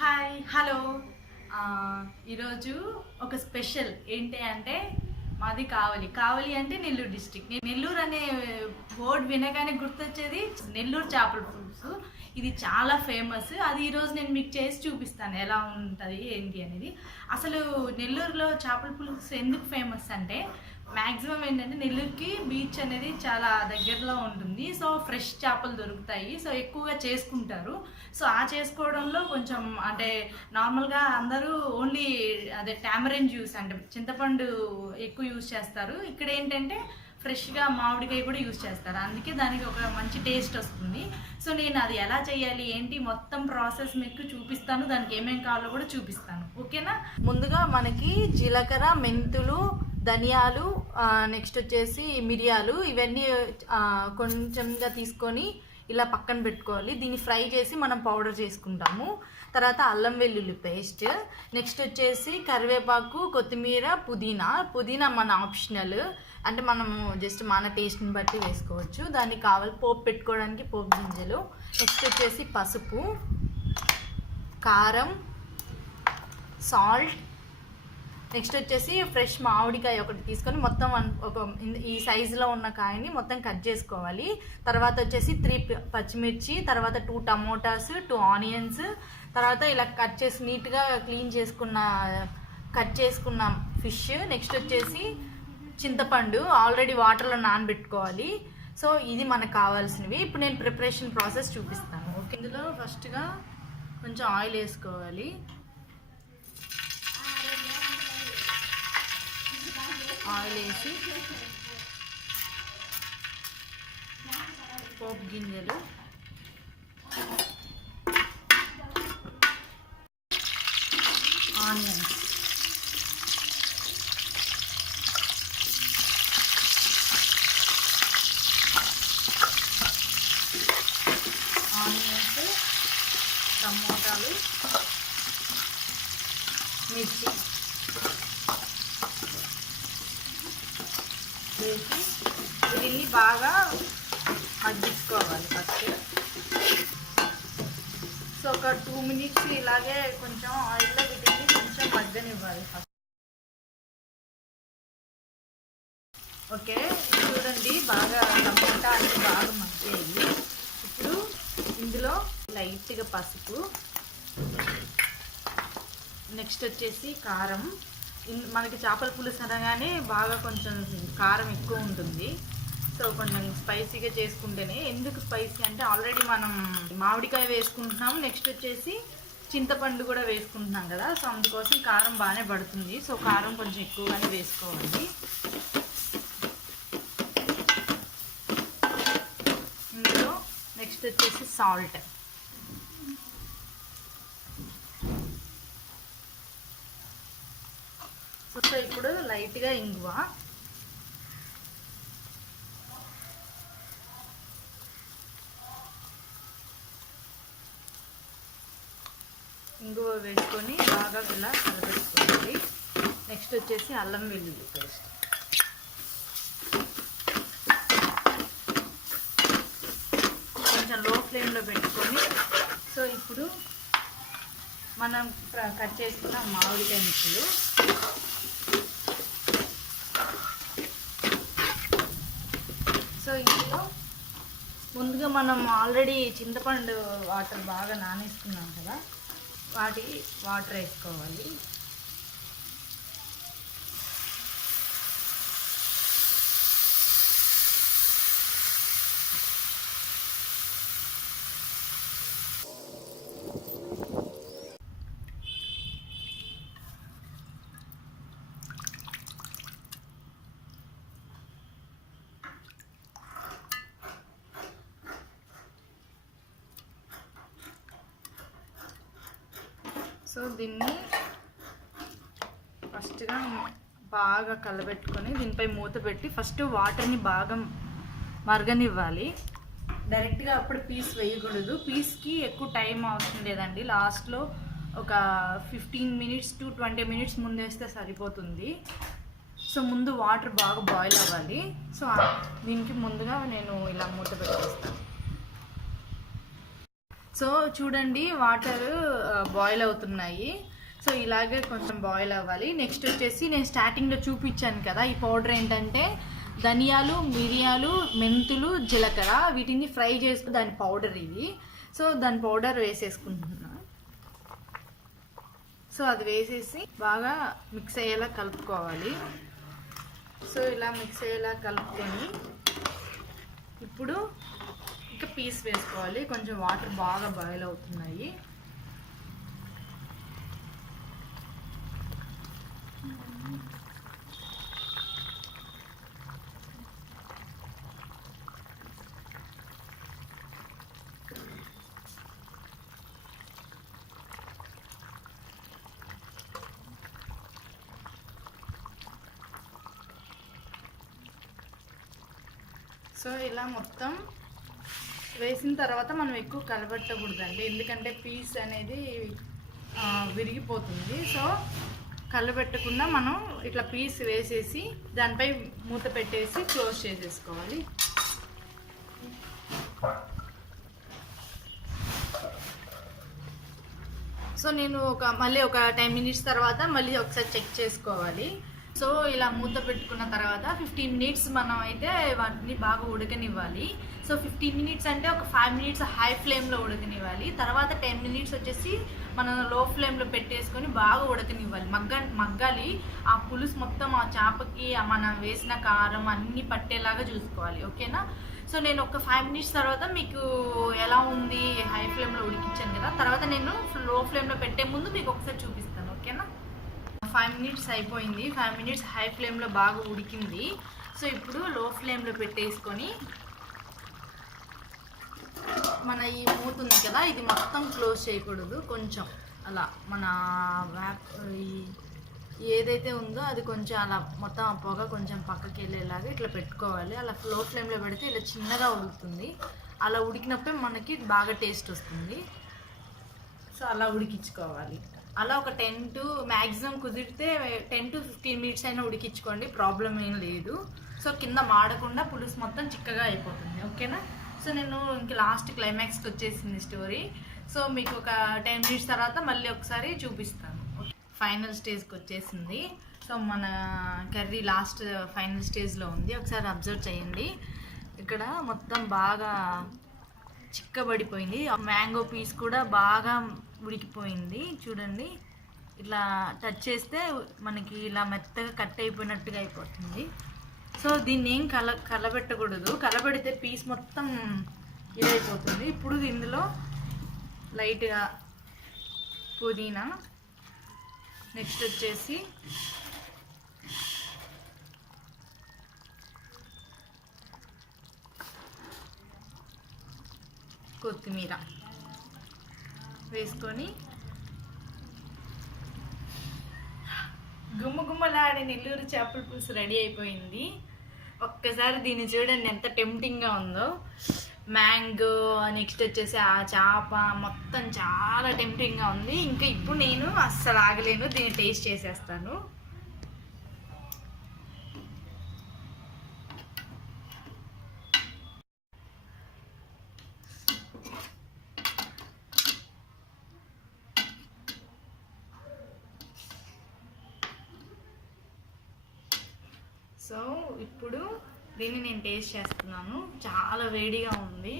Hi hello ఈరోజు ఒక special ఏంటి అంటే మాది కావలి. కావలి అంటే నెల్లూరు డిస్టిక్. నెల్లూరు అనే వర్డ్ వినగానే గుర్తొచ్చేది నెల్లూరు చేపల పులుసు. ఇది చాలా ఫేమస్. అది ఈరోజు నేను మీకు చేసి చూపిస్తాను ఎలా ఉంటుంది ఏంటి అనేది. అసలు నెల్లూరులో చేపల పులుసు ఎందుకు ఫేమస్ అంటే మ్యాక్సిమం ఏంటంటే నెల్లూరుకి బీచ్ అనేది చాలా దగ్గరలో ఉంటుంది. సో ఫ్రెష్ చేపలు దొరుకుతాయి. సో ఎక్కువగా చేసుకుంటారు. సో ఆ చేసుకోవడంలో కొంచెం అంటే నార్మల్గా అందరూ ఓన్లీ అదే టామరిన్ జ్యూస్ అంటే చింతపండు ఎక్కువ యూజ్ చేస్తారు. ఇక్కడ ఏంటంటే ఫ్రెష్గా మామిడికాయ కూడా యూజ్ చేస్తారు. అందుకే దానికి ఒక మంచి టేస్ట్ వస్తుంది. సో నేను అది ఎలా చేయాలి ఏంటి మొత్తం ప్రాసెస్ మీకు చూపిస్తాను. దానికి ఏమేమి కావాలో కూడా చూపిస్తాను. ఓకేనా? ముందుగా మనకి జీలకర్ర, మెంతులు, ధనియాలు, నెక్స్ట్ వచ్చేసి మిరియాలు, ఇవన్నీ కొంచెంగా తీసుకొని ఇలా పక్కన పెట్టుకోవాలి. దీన్ని ఫ్రై చేసి మనం పౌడర్ చేసుకుంటాము. తర్వాత అల్లం వెల్లుల్లి పేస్ట్, నెక్స్ట్ వచ్చేసి కరివేపాకు, కొత్తిమీర, పుదీనా మన ఆప్షనల్, అంటే మనము జస్ట్ మన టేస్ట్ని బట్టి వేసుకోవచ్చు. దానికి కావాలి పోపు పెట్టుకోవడానికి పోపు గింజలు, నెక్స్ట్ వచ్చేసి పసుపు, కారం, సాల్ట్, నెక్స్ట్ వచ్చేసి ఫ్రెష్ మామిడికాయ ఒకటి తీసుకొని మొత్తం ఒక ఈ సైజులో ఉన్న కాయని మొత్తం కట్ చేసుకోవాలి. తర్వాత వచ్చేసి 3 పచ్చిమిర్చి, తర్వాత 2 టమోటాస్, 2 ఆనియన్స్, తర్వాత ఇలా కట్ చేసి నీట్గా కట్ చేసుకున్న ఫిష్, నెక్స్ట్ వచ్చేసి చింతపండు ఆల్రెడీ వాటర్లో నానబెట్టుకోవాలి. సో ఇది మనకు కావాల్సినవి. ఇప్పుడు నేను ప్రిపరేషన్ ప్రాసెస్ చూపిస్తాను. ఓకే, ఇందులో ఫస్ట్గా కొంచెం ఆయిల్ వేసుకోవాలి. ఆయిల్ వేసి పోపు గింజలు, ఆనియన్స్, టమోటాలు, మిర్చి వేసి దీన్ని బాగా మగ్గించుకోవాలి ఫస్ట్. సో ఒక 2 మినిట్స్ ఇలాగే కొంచెం ఆయిల్లో వీటిని కొంచెం మగ్గనివ్వాలి ఫస్ట్. ఓకే, చూడండి బాగా టమోటా అన్ని బాగా మగ్గాయి. ఇప్పుడు ఇందులో లైట్గా పసుపు, నెక్స్ట్ వచ్చేసి కారం. మనకి చేపల పులుసు అనగానే బాగా కొంచెం కారం ఎక్కువ ఉంటుంది. సో కొంచెం స్పైసీగా చేసుకుంటేనే. ఎందుకు స్పైసీ అంటే ఆల్రెడీ మనం మామిడికాయ వేసుకుంటున్నాం, నెక్స్ట్ వచ్చేసి చింతపండు కూడా వేసుకుంటున్నాం కదా. సో అందుకోసం కారం బాగానే పడుతుంది. సో కారం కొంచెం ఎక్కువగానే వేసుకోవాలి. ఇందులో నెక్స్ట్ వచ్చేసి సాల్ట్, సో ఇప్పుడు లైట్గా ఇంగువ, వేసుకొని బాగా ఇలా కలపెట్టుకోవాలి. నెక్స్ట్ వచ్చేసి అల్లం వెల్లుల్లి పేస్ట్, కొంచెం లో ఫ్లేమ్లో పెట్టుకొని. సో ఇప్పుడు మనం కట్ చేసుకున్న మామిడికాయ ముక్కలు, సో ఇందులో ముందుగా మనం ఆల్రెడీ చింతపండు వాటర్ బాగా నానేసుకున్నాం కదా, వాటర్ వేసుకోవాలి. సో దీన్ని ఫస్ట్గా బాగా కలబెట్టుకొని దీనిపై మూత పెట్టి ఫస్ట్ వాటర్ని బాగా మరగనివ్వాలి. డైరెక్ట్గా అప్పుడు పీస్ వేయకూడదు. పీస్కి ఎక్కువ టైం అవసరం లేదండి. లాస్ట్లో ఒక 15 మినిట్స్ టు 20 మినిట్స్ ముందు వేస్తే సరిపోతుంది. సో ముందు వాటర్ బాగా బాయిల్ అవ్వాలి. సో దీనికి ముందుగా నేను ఇలా మూత పెట్టేస్తాను. సో చూడండి వాటర్ బాయిల్ అవుతున్నాయి. సో ఇలాగే కొంచెం బాయిల్ అవ్వాలి. నెక్స్ట్ వచ్చేసి నేను స్టార్టింగ్లో చూపించాను కదా, ఈ పౌడర్ ఏంటంటే ధనియాలు, మిరియాలు, మెంతులు, జీలకర్ర వీటిని ఫ్రై చేసుకుని దాని పౌడర్ ఇది. సో దాని పౌడర్ వేసేసుకుంటున్నా. సో అది వేసేసి బాగా మిక్స్ అయ్యేలా కలుపుకోవాలి. సో ఇలా మిక్స్ అయ్యేలా కలుపుకొని ఇప్పుడు ఇంకా పీస్ వేసుకోవాలి. కొంచెం వాటర్ బాగా బాయిల్ అవుతున్నాయి. సో ఇలా మొత్తం వేసిన తర్వాత మనం ఎక్కువ కలబెట్టకూడదండి, ఎందుకంటే పీస్ అనేది విరిగిపోతుంది. సో కలబెట్టకుండా మనం ఇట్లా పీస్ వేసేసి దానిపై మూత పెట్టేసి క్లోజ్ చేసేసుకోవాలి. సో నేను మళ్ళీ ఒక 10 మినిట్స్ తర్వాత మళ్ళీ ఒకసారి చెక్ చేసుకోవాలి. సో ఇలా మూత పెట్టుకున్న తర్వాత 15 మినిట్స్ మనం అయితే వాటిని బాగా ఉడకనివ్వాలి. సో 15 మినిట్స్ అంటే ఒక 5 మినిట్స్ హై ఫ్లేమ్లో ఉడకనివ్వాలి. తర్వాత 10 మినిట్స్ వచ్చేసి మనం లో ఫ్లేమ్లో పెట్టేసుకొని బాగా ఉడకనివ్వాలి. మగ్గాలి. ఆ పులుసు మొత్తం ఆ చేపకి మనం వేసిన కారం అన్నీ పట్టేలాగా చూసుకోవాలి. ఓకేనా? సో నేను ఒక 5 మినిట్స్ తర్వాత మీకు ఎలా ఉంది, హై ఫ్లేమ్లో ఉడికించాను కదా, తర్వాత నేను లో ఫ్లేమ్లో పెట్టే ముందు మీకు ఒకసారి చూపిస్తాను. ఓకేనా? 5 మినిట్స్ అయిపోయింది. 5 మినిట్స్ హై ఫ్లేమ్లో బాగా ఉడికింది. సో ఇప్పుడు లో ఫ్లేమ్లో పెట్టేసుకొని మన ఈ మూత ఉంది కదా, ఇది మొత్తం క్లోజ్ చేయకూడదు. కొంచెం అలా మన ఏదైతే ఉందో అది కొంచెం అలా మొత్తం ఆ పొగ కొంచెం పక్కకి వెళ్ళేలాగా ఇట్లా పెట్టుకోవాలి. అలా లో ఫ్లేమ్లో పెడితే ఇలా చిన్నగా ఉడుకుతుంది. అలా ఉడికినప్పుడే మనకి బాగా టేస్ట్ వస్తుంది. సో అలా ఉడికించుకోవాలి. అలా ఒక 10 to మ్యాక్సిమం కుదిరితే 10 to 15 మినిట్స్ అయినా ఉడికించుకోండి, ప్రాబ్లం ఏం లేదు. సో కింద మాడకుండా పులుసు మొత్తం చిక్కగా అయిపోతుంది. ఓకేనా? సో నేను ఇంక లాస్ట్ క్లైమాక్స్కి వచ్చేసింది స్టోరీ. సో మీకు ఒక 10 మినిట్స్ తర్వాత మళ్ళీ ఒకసారి చూపిస్తాను. ఫైనల్ స్టేజ్కి వచ్చేసింది. సో మన కర్రీ లాస్ట్ ఫైనల్ స్టేజ్లో ఉంది. ఒకసారి అబ్జర్వ్ చేయండి. ఇక్కడ మొత్తం బాగా చిక్కబడిపోయింది. మ్యాంగో పీస్ కూడా బాగా ఉడికిపోయింది. చూడండి, ఇట్లా టచ్ చేస్తే మనకి ఇలా మెత్తగా కట్ అయిపోయినట్టుగా అయిపోతుంది. సో దీన్ని ఏం కలబెట్టకూడదు. కలబెడితే పీస్ మొత్తం ఇదైపోతుంది. ఇప్పుడు ఇందులో లైట్గా పుదీనా, నెక్స్ట్ వచ్చేసి కొత్తిమీర వేసుకొని గుమ్మగుమ్మలాడే నెల్లూరు చేపల పులుసు రెడీ అయిపోయింది. ఒక్కసారి దీన్ని చూడండి ఎంత టెంప్టింగ్గా ఉందో. మ్యాంగో, నెక్స్ట్ వచ్చేసి ఆ చేప మొత్తం చాలా టెంప్టింగ్గా ఉంది. ఇంకా ఇప్పుడు నేను అస్సలు ఆగలేను, దీన్ని టేస్ట్ చేసేస్తాను. సో ఇప్పుడు దీన్ని నేను టేస్ట్ చేస్తున్నాను. చాలా వేడిగా ఉంది.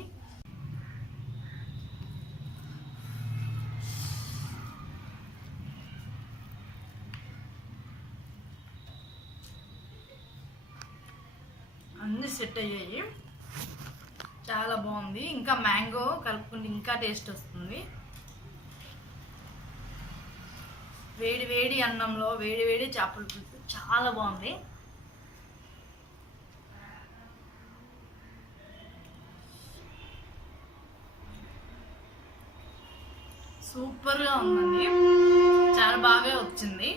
అన్నీ సెట్ అయ్యాయి. చాలా బాగుంది. ఇంకా మ్యాంగో కలుపుకుంటే ఇంకా టేస్ట్ వస్తుంది. వేడి వేడి అన్నంలో వేడి వేడి చేపల పులుసు చాలా బాగుంది. సూపర్గా ఉందండి, చాలా బాగా వచ్చింది.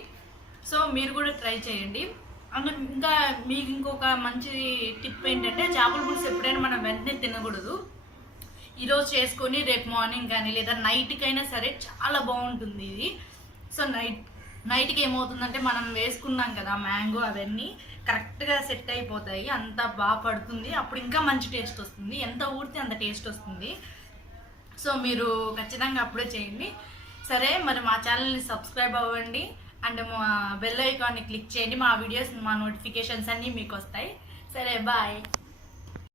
సో మీరు కూడా ట్రై చేయండి. అంటే ఇంకా మీకు ఇంకొక మంచి టిప్ ఏంటంటే, చేపల పులుసు ఎప్పుడైనా మనం వెంటనే తినకూడదు. ఈరోజు చేసుకొని రేపు మార్నింగ్ కానీ లేదా నైట్కైనా సరే చాలా బాగుంటుంది ఇది. సో నైట్కి ఏమవుతుందంటే మనం వేసుకున్నాం కదా మ్యాంగో, అవన్నీ కరెక్ట్గా సెట్ అయిపోతాయి, అంతా బాగా పడుతుంది. అప్పుడు ఇంకా మంచి టేస్ట్ వస్తుంది. ఎంత ఊరితే అంత టేస్ట్ వస్తుంది. సో మీరు ఖచ్చితంగా అప్లోడ్ చేయండి. సరే, మరి మా ఛానల్ని సబ్స్క్రైబ్ అవ్వండి అండ్ మా బెల్ ఐకాన్ని క్లిక్ చేయండి. మా వీడియోస్, మా నోటిఫికేషన్స్ అన్నీ మీకు వస్తాయి. సరే, బాయ్.